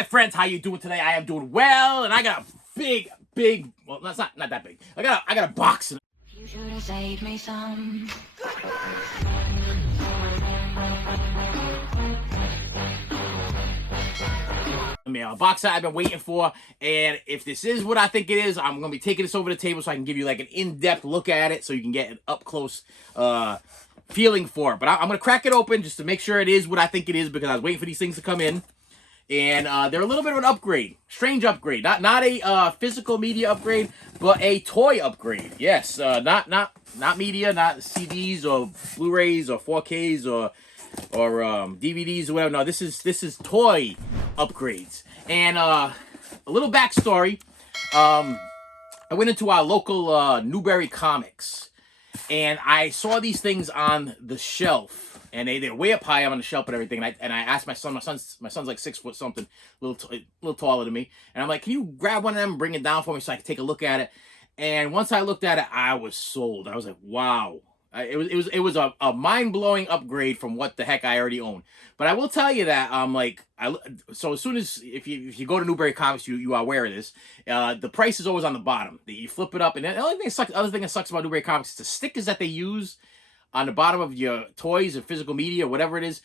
my friends, how you doing today? I am doing well, and I got a big, well, that's not that big. I got a box. You should have saved me some. A box that I've been waiting for, and if this is what I think it is, I'm gonna be taking this over the table so I can give you like an in-depth look at it, so you can get an up-close feeling for it. But I'm gonna crack it open just to make sure it is what I think it is, because I was waiting for these things to come in. And they're a little bit of an upgrade, strange upgrade, not a physical media upgrade, but a toy upgrade. Yes, not media, not CDs or Blu-rays or 4Ks or DVDs or whatever. No, this is toy upgrades. And a little backstory. I went into our local Newberry Comics, and I saw these things on the shelf. And they're way up high on the shelf and everything. And I asked my son's like 6 foot something, a little taller than me. And I'm like, can you grab one of them and bring it down for me so I can take a look at it? And once I looked at it, I was sold. I was like, wow. It was a mind-blowing upgrade from what the heck I already own. But I will tell you that so as soon as if you go to Newberry Comics, you are aware of this. The price is always on the bottom. You flip it up, and the other thing that sucks about Newberry Comics is the stickers that they use on the bottom of your toys or physical media or whatever it is.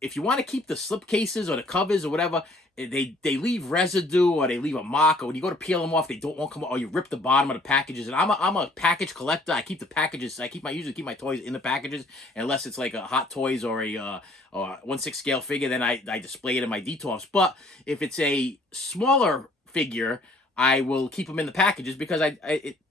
If you want to keep the slip cases or the covers or whatever, they leave residue or they leave a mark, or when you go to peel them off, they don't want to come, or you rip the bottom of the packages. And I'm a package collector. I keep the packages. I usually keep my toys in the packages, unless it's like a Hot Toys or a 1/6 scale figure. Then I display it in my DTOFs. But if it's a smaller figure, I will keep them in the packages, because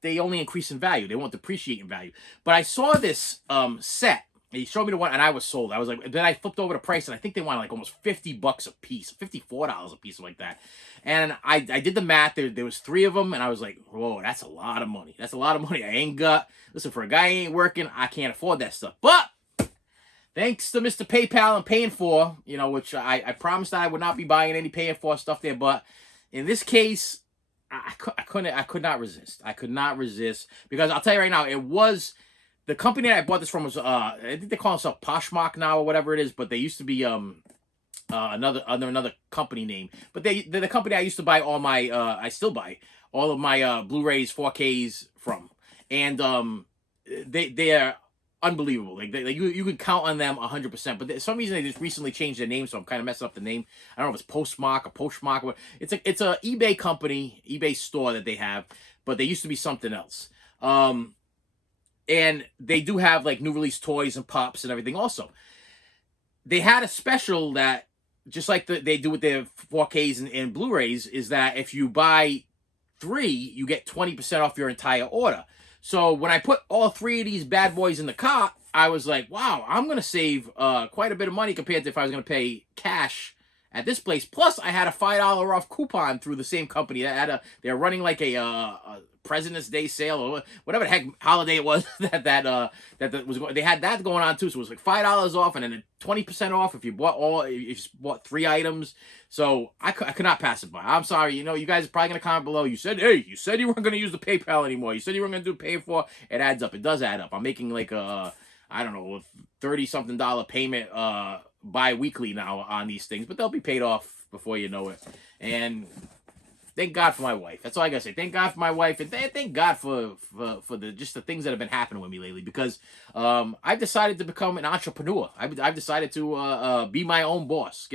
they only increase in value. They won't depreciate in value. But I saw this set. He showed me the one, and I was sold. I was like, then I flipped over the price, and I think they wanted like almost $50 a piece, $54 a piece, like that. And I did the math. There was 3 of them, and I was like, whoa, that's a lot of money. That's a lot of money. I ain't got. Listen, for a guy who ain't working, I can't afford that stuff. But thanks to Mr. PayPal and paying for, which I promised that I would not be buying any paying for stuff there. But in this case, I could not resist. I could not resist, because I'll tell you right now, it was the company that I bought this from was I think they call themselves Poshmark now or whatever it is, but they used to be another company name. But they're the company I used to buy all my I still buy all of my Blu-rays, 4Ks from, and they are unbelievable. Like you can count on them 100%. But for some reason they just recently changed their name, so I'm kind of messing up the name. I don't know if it's Postmark or Poshmark. It's a eBay company, eBay store that they have, but they used to be something else. And they do have like new release toys and pops and everything. Also, they had a special that, just like they do with their 4Ks and Blu-rays, is that if you buy 3, you get 20% off your entire order. So when I put all 3 of these bad boys in the cart, I was like, wow, I'm going to save quite a bit of money compared to if I was going to pay cash at this place. Plus, I had a $5 off coupon through the same company. They're running like a President's Day sale or whatever the heck holiday it was that was going. They had that going on too, so it was like $5 off and then 20% off if you bought 3 items. So I could not pass it by. I'm sorry, you guys are probably gonna comment below. You said you weren't gonna use the PayPal anymore. You said you weren't gonna do pay for. It adds up. It does add up. I'm making like a I don't know, $30-something payment bi-weekly now on these things, but they'll be paid off before you know it. And thank God for my wife. That's all I gotta say. Thank God for my wife, and thank God for the things that have been happening with me lately. Because I've decided to become an entrepreneur. I've decided to be my own boss.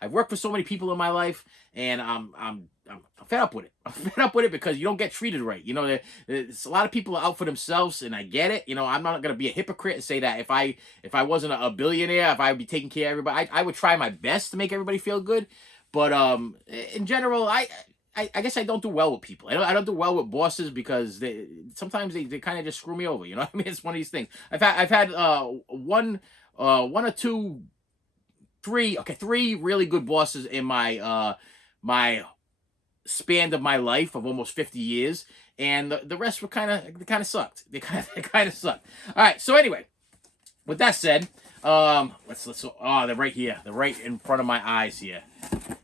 I've worked for so many people in my life, and I'm fed up with it. I'm fed up with it because you don't get treated right. There's a lot of people are out for themselves, and I get it. I'm not gonna be a hypocrite and say that if I wasn't a billionaire, if I would be taking care of everybody, I would try my best to make everybody feel good. But in general, I guess I don't do well with people. I don't do well with bosses, because sometimes they kind of just screw me over. You know what I mean? It's one of these things. I've had one or two, 3 really good bosses in my my span of my life of almost 50 years, and the rest were kind of sucked. They kind of sucked. All right. So anyway, with that said, let's they're right here. They're right in front of my eyes here.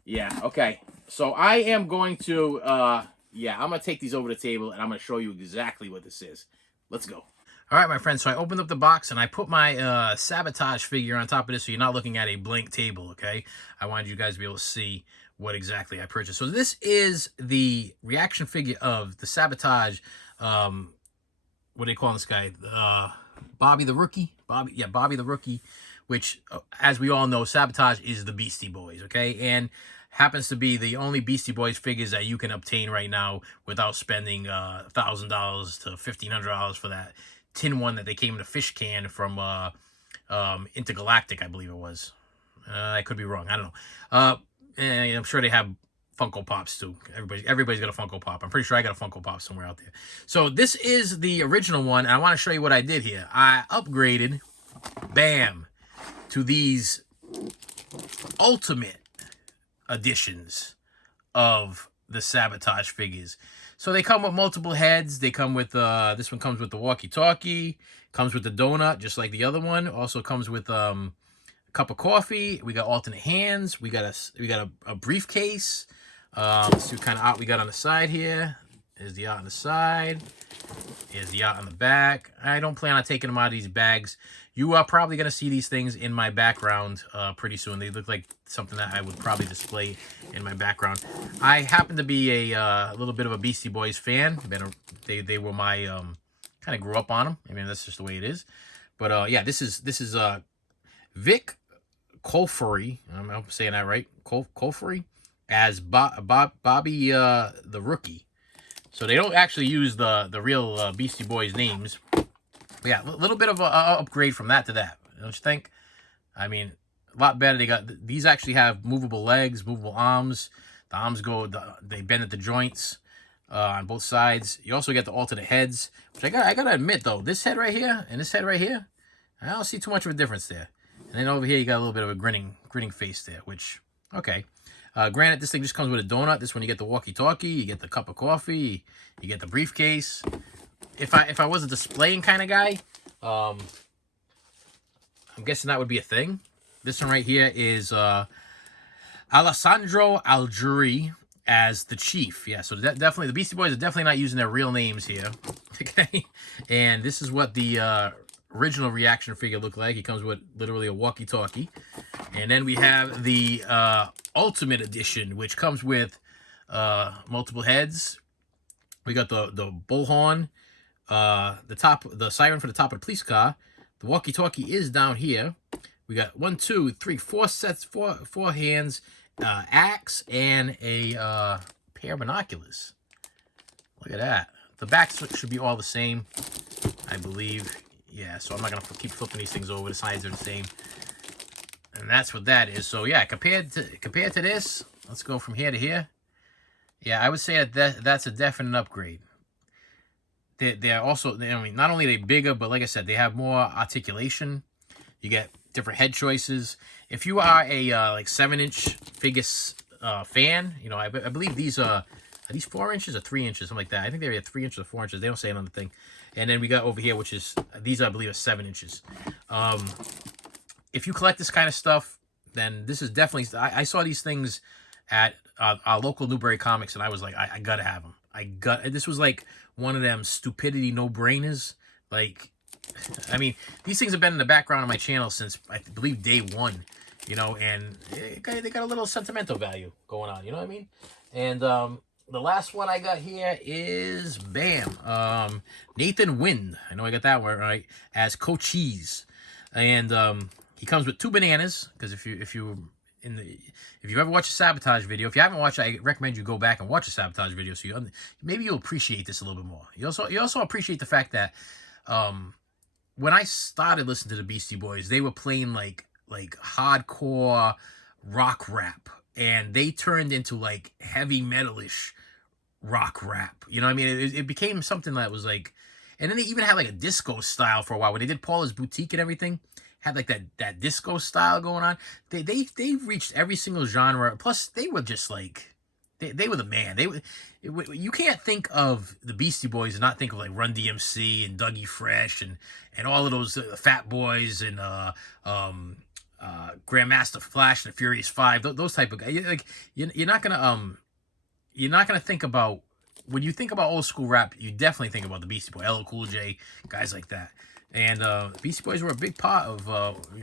Yeah. Okay. So I am going to, I'm going to take these over the table, and I'm going to show you exactly what this is. Let's go. All right, my friends, so I opened up the box and I put my Sabotage figure on top of this so you're not looking at a blank table, okay? I wanted you guys to be able to see what exactly I purchased. So this is the reaction figure of the Sabotage, what do they call this guy? Bobby the Rookie? Bobby the Rookie, which, as we all know, Sabotage is the Beastie Boys, okay? And happens to be the only Beastie Boys figures that you can obtain right now without spending $1,000 to $1,500 for that tin one that they came in a fish can from Intergalactic, I believe it was. I could be wrong. I don't know. And I'm sure they have Funko Pops too. Everybody's got a Funko Pop. I'm pretty sure I got a Funko Pop somewhere out there. So this is the original one, and I want to show you what I did here. I upgraded, bam, to these ultimate editions of the Sabotage figures. So they come with multiple heads. They come with this one comes with the walkie-talkie, comes with the donut, just like the other one. Also comes with a cup of coffee. We got alternate hands. We got a briefcase. Let's see what kind of art we got on the side here. There's the art on the side. Here's the art on the back. I don't plan on taking them out of these bags. You are probably going to see these things in my background pretty soon. They look like something that I would probably display in my background. I happen to be a little bit of a Beastie Boys fan. They were my, kind of grew up on them. I mean, that's just the way it is. But yeah, this is Vic Colfery. I'm saying that right. Colfery as Bobby the Rookie. So they don't actually use the real Beastie Boys names. But yeah, a little bit of a upgrade from that to that, don't you think? I mean, a lot better. These actually have movable legs, movable arms. The arms they bend at the joints on both sides. You also get the alternate heads, which I gotta admit though, this head right here and this head right here, I don't see too much of a difference there. And then over here you got a little bit of a grinning face there, which okay. Granted, this thing just comes with a donut. This one you get the walkie-talkie, you get the cup of coffee, you get the briefcase. If I was a displaying kind of guy, I'm guessing that would be a thing. This one right here is Alessandro Algieri as the Chief. Yeah, so definitely the Beastie Boys are definitely not using their real names here. Okay, and this is what the original reaction figure looked like. He comes with literally a walkie-talkie. And then we have the Ultimate Edition, which comes with multiple heads. We got the bullhorn, the siren for the top of the police car. The walkie-talkie is down here. We got 1, 2, 3, 4 sets, four hands, axe, and a pair of binoculars. Look at that. The backs should be all the same, I believe. Yeah, so I'm not gonna keep flipping these things over. The sides are the same. And that's what that is. So yeah, compared to this, let's go from here to here. Yeah, I would say that's a definite upgrade. They're also, I mean, not only are they bigger, but like I said, they have more articulation. You get different head choices. If you are a like 7-inch figure fan, you know, I believe these are these 4 inches or 3 inches, something like that. I think they're either 3 inches or 4 inches. They don't say another thing. And then we got over here, which is these I believe are 7 inches. If you collect this kind of stuff, then this is definitely... I saw these things at our local Newbury Comics, and I was like, I gotta have them. This was like one of them stupidity no-brainers. Like, I mean, these things have been in the background of my channel since, I believe, day one. You know, and they got a little sentimental value going on. You know what I mean? And the last one I got here is, bam, Nathan Wynn. I know I got that one right, as Cochise. And he comes with 2 bananas, because if you ever watch a Sabotage video, if you haven't watched it, I recommend you go back and watch a Sabotage video, so maybe you'll appreciate this a little bit more. You also appreciate the fact that when I started listening to the Beastie Boys, they were playing like hardcore rock rap, and they turned into like heavy metalish rock rap. You know what I mean? It became something that was like, and then they even had like a disco style for a while when they did Paula's Boutique and everything. Had like that disco style going on. They reached every single genre. Plus, they were just like they were the man. You can't think of the Beastie Boys and not think of like Run DMC and Dougie Fresh and all of those Fat Boys and Grandmaster Flash and the Furious Five. Those type of guys. Like you're not gonna think about when you think about old school rap, you definitely think about the Beastie Boys, LL Cool J, guys like that. And Beastie Boys were a big part of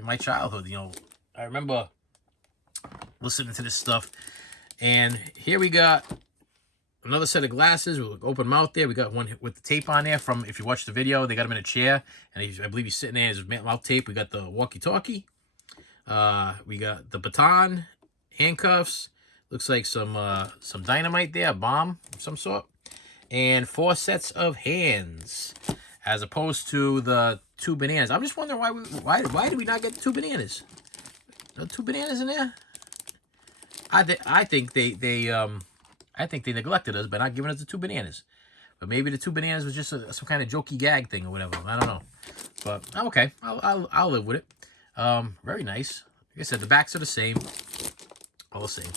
my childhood. You know, I remember listening to this stuff. And here we got another set of glasses with open mouth there. We got one with the tape on there from, if you watch the video, they got him in a chair. And I believe he's sitting there, his mouth tape. We got the walkie-talkie. We got the baton, handcuffs. Looks like some dynamite there, a bomb of some sort. And 4 sets of hands, as opposed to the 2 bananas. I'm just wondering why did we not get 2 bananas? No 2 bananas in there? I think they neglected us by not giving us the 2 bananas. But maybe the 2 bananas was just some kind of jokey gag thing or whatever. I don't know. But I'm okay. I'll live with it. Very nice. Like I said, the backs are the same. All the same.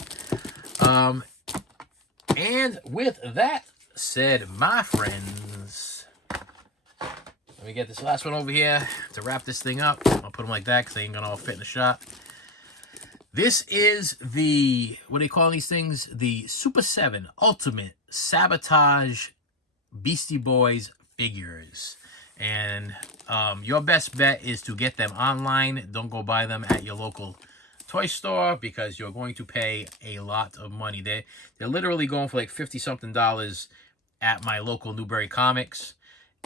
And with that said, my friends, let me get this last one over here to wrap this thing up. I'll put them like that because they ain't gonna all fit in the shot. This is the, what do they call these things? The Super7 Ultimate Sabotage Beastie Boys figures. And your best bet is to get them online. Don't go buy them at your local toy store because you're going to pay a lot of money. They're literally going for like $50-something at my local Newberry Comics.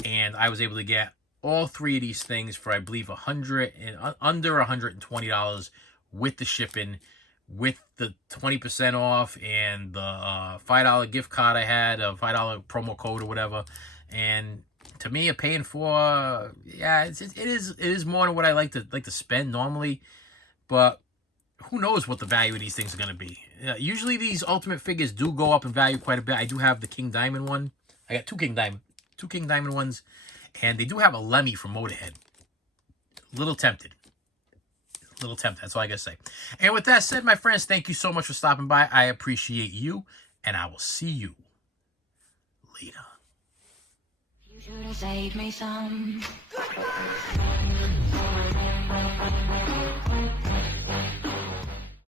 And I was able to get all 3 of these things for, I believe, under $120 with the shipping, with the 20% off and the $5 gift card I had, a $5 promo code or whatever. And to me, a paying for, yeah, it is more than what I like to spend normally. But who knows what the value of these things are going to be. Usually these Ultimate figures do go up in value quite a bit. I do have the King Diamond one. I got two King Diamond ones. And they do have a Lemmy from Motorhead. Little tempted. That's all I got to say. And with that said, my friends, thank you so much for stopping by. I appreciate you. And I will see you later. You should have saved me some.